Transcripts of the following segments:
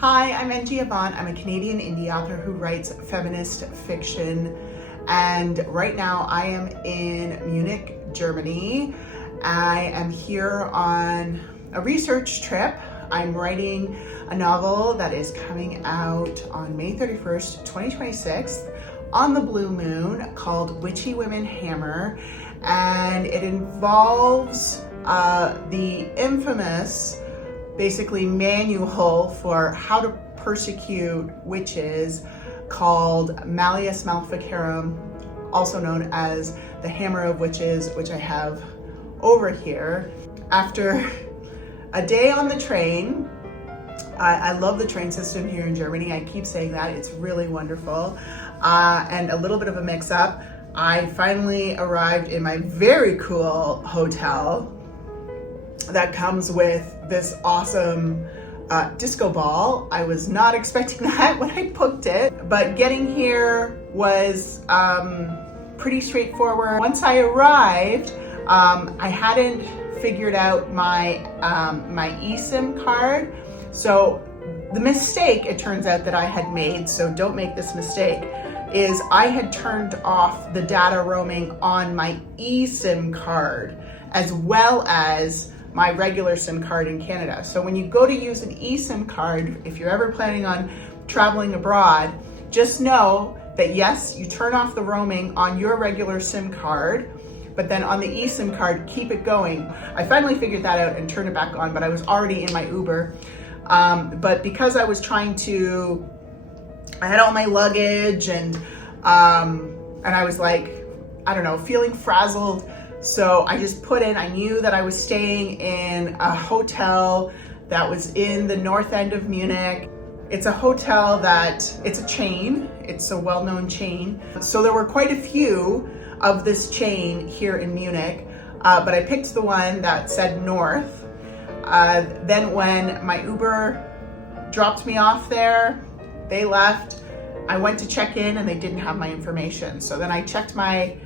Hi, I'm Angie Avant. I'm a Canadian indie author who writes feminist fiction. And right now I am in Munich, Germany. I am here on a research trip. I'm writing a novel that is coming out on May 31st, 2026 on the blue moon called Witchy Women Hammer. And it involves the infamous basically manual for how to persecute witches called Malleus Maleficarum, also known as the Hammer of Witches, which I have over here. After a day on the train, I love the train system here in Germany. I keep saying that, it's really wonderful. And a little bit of a mix up, I finally arrived in my very cool hotel that comes with this awesome disco ball. I was not expecting that when I booked it, but getting here was pretty straightforward. Once I arrived, I hadn't figured out my my eSIM card. So the mistake, it turns out, that I had made, so don't make this mistake, is I had turned off the data roaming on my eSIM card as well as my regular SIM card in Canada. So when you go to use an eSIM card, if you're ever planning on traveling abroad, just know that yes, you turn off the roaming on your regular SIM card, but then on the eSIM card, keep it going. I finally figured that out and turned it back on, but I was already in my Uber. But because I was I had all my luggage and I was like, I don't know, feeling frazzled. So I just put in, I knew that I was staying in a hotel that was in the north end of Munich. It's a hotel it's a chain, it's a well-known chain. So there were quite a few of this chain here in Munich, but I picked the one that said north. Then when my Uber dropped me off there, they left. I went to check in and they didn't have my information. So then I checked my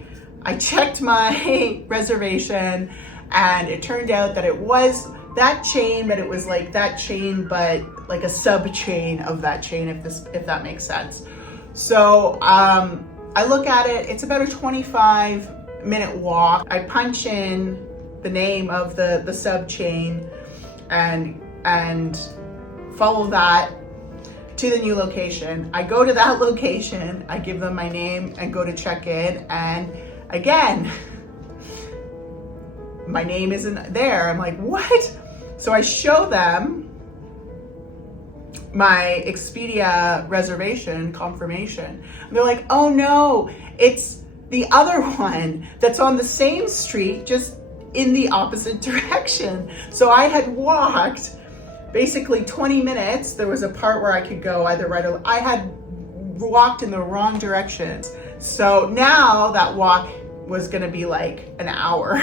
reservation, and it turned out that it was that chain, but it was like that chain, but like a sub chain of that chain, if that makes sense. So I look at it, it's about a 25-minute walk. I punch in the name of the sub chain and follow that to the new location. I go to that location, I give them my name and go to check in, and again, my name isn't there. I'm like, what? So I show them my Expedia reservation confirmation. And they're like, oh no, it's the other one that's on the same street, just in the opposite direction. So I had walked basically 20 minutes. There was a part where I could go either right or I had walked in the wrong directions. So now that walk was gonna be like an hour.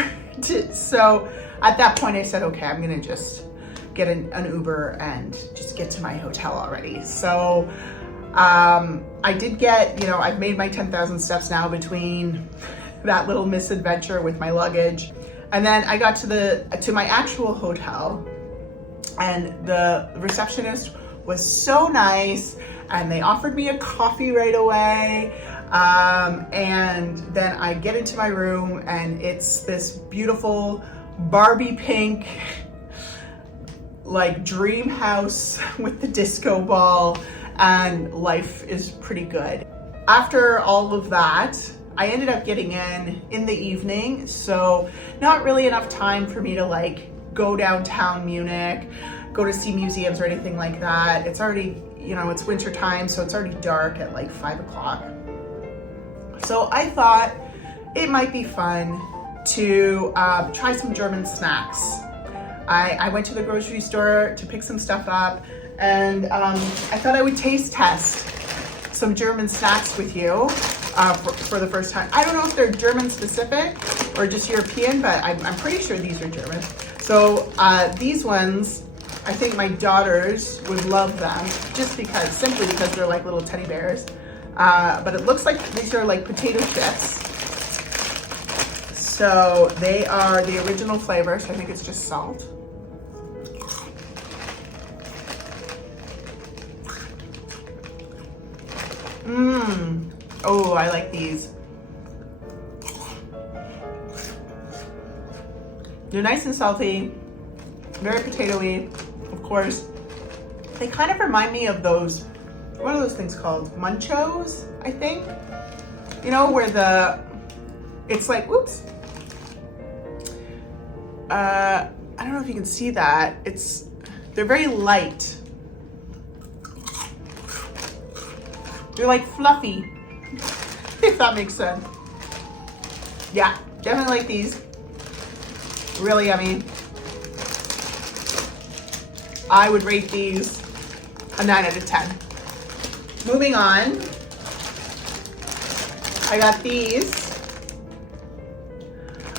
So at that point I said, okay, I'm gonna just get an Uber and just get to my hotel already. So I did get, I've made my 10,000 steps now between that little misadventure with my luggage. And then I got to my actual hotel, and the receptionist was so nice, and they offered me a coffee right away. And then I get into my room, and it's this beautiful Barbie pink, like dream house with the disco ball, and life is pretty good. After all of that, I ended up getting in the evening, so not really enough time for me to go downtown Munich, go to see museums or anything like that. It's already, it's winter time, so it's already dark at 5 o'clock. So I thought it might be fun to try some German snacks. I went to the grocery store to pick some stuff up, and I thought I would taste test some German snacks with you for the first time. I don't know if they're German specific or just European, but I'm pretty sure these are German. So these ones, I think my daughters would love them, simply because they're like little teddy bears. But it looks like these are like potato chips. So they are the original flavor, so I think it's just salt. Oh, I like these. They're nice and salty, very potatoey, of course. They kind of remind me of those, what are those things called? Munchos, I think. You know, where it's like, oops. I don't know if you can see that. They're very light. They're like fluffy, if that makes sense. Yeah, definitely like these. Really yummy. I would rate these a 9 out of 10. Moving on, I got these.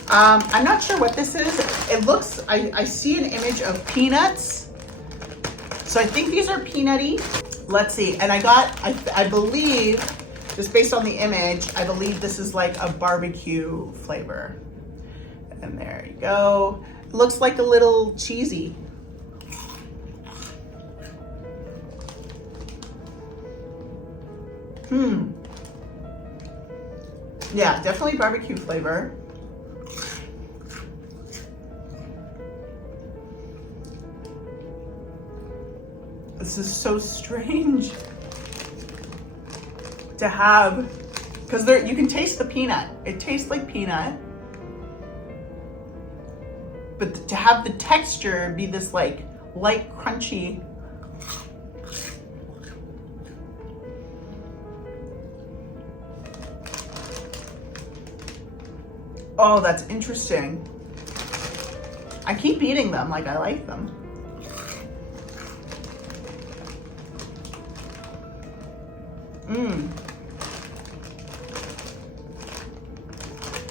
I'm not sure what this is. It looks, I see an image of peanuts. So I think these are peanutty. Let's see. And I believe, just based on the image, I believe this is like a barbecue flavor. And there you go. It looks like a little cheesy. Yeah, definitely barbecue flavor. This is so strange to have, because you can taste the peanut. It tastes like peanut. But to have the texture be this like light, crunchy. Oh, that's interesting. I keep eating them like I like them.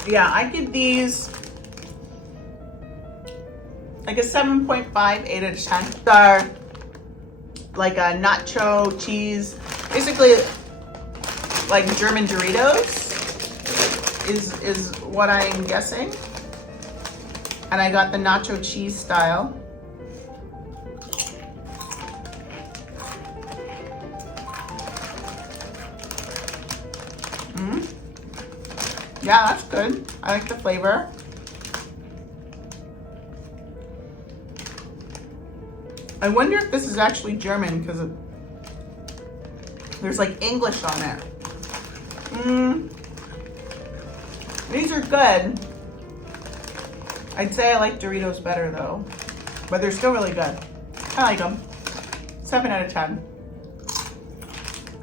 Yeah, I give these like a 7.5, 8 out of 10. They're like a nacho cheese, basically like German Doritos is what I'm guessing. And I got the nacho cheese style. Yeah, that's good. I like the flavor. I wonder if this is actually German because there's like English on it. These are good. I'd say I like Doritos better though, but they're still really good. I like them. 7 out of 10.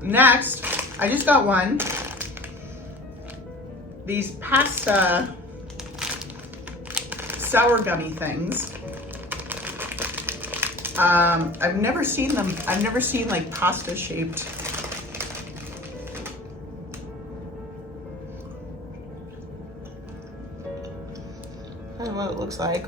Next, I just got one. These pasta sour gummy things. I've never seen them. I've never seen like pasta shaped. I don't know what it looks like.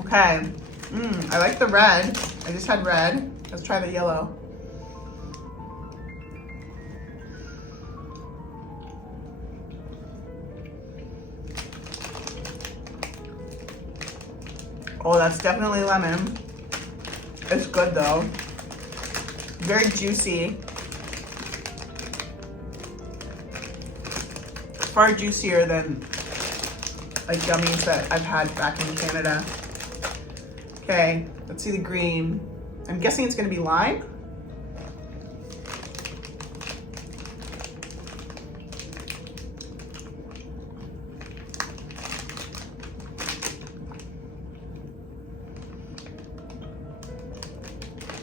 Okay. I like the red. I just had red. Let's try the yellow. Oh, that's definitely lemon. It's good though. Very juicy. Far juicier than like gummies that I've had back in Canada. Okay, let's see the green. I'm guessing it's gonna be lime.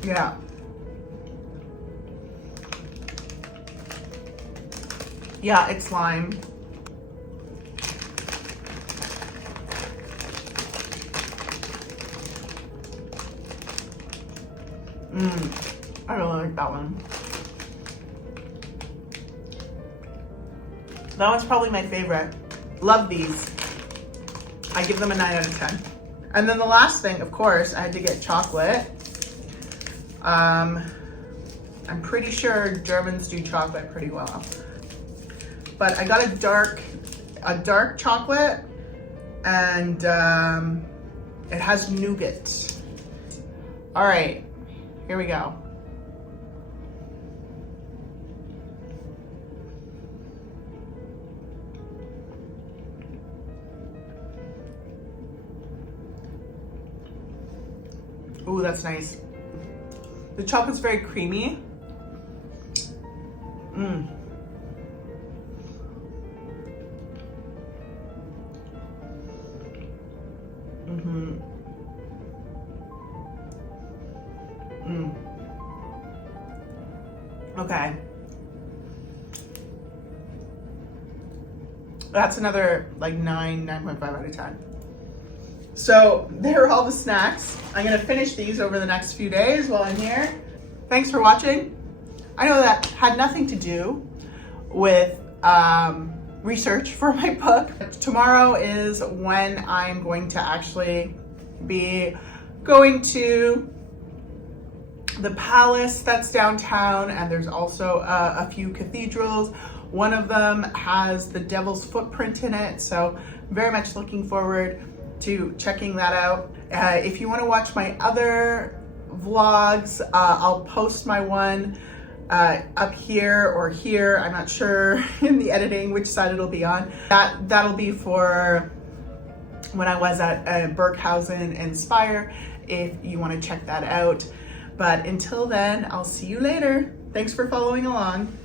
Yeah. Yeah, it's lime. I really like that one. That one's probably my favorite. Love these. I give them a 9 out of 10. And then the last thing, of course, I had to get chocolate. I'm pretty sure Germans do chocolate pretty well. But I got a dark chocolate and It has nougat. All right, here we go. Ooh, that's nice. The chocolate's very creamy. Mm. Mm-hmm. Mm. Okay. That's another like 9.5 out of 10. So there are all the snacks. I'm gonna finish these over the next few days while I'm here. Thanks for watching. I know that had nothing to do with research for my book. Tomorrow is when I'm going to actually be going to the palace that's downtown, and there's also a few cathedrals. One of them has the devil's footprint in it, so very much looking forward to checking that out. If you want to watch my other vlogs, I'll post my one up here or here. I'm not sure in the editing which side it'll be on. That'll be for when I was at Berghausen and Spire, if you want to check that out. But until then, I'll see you later. Thanks for following along.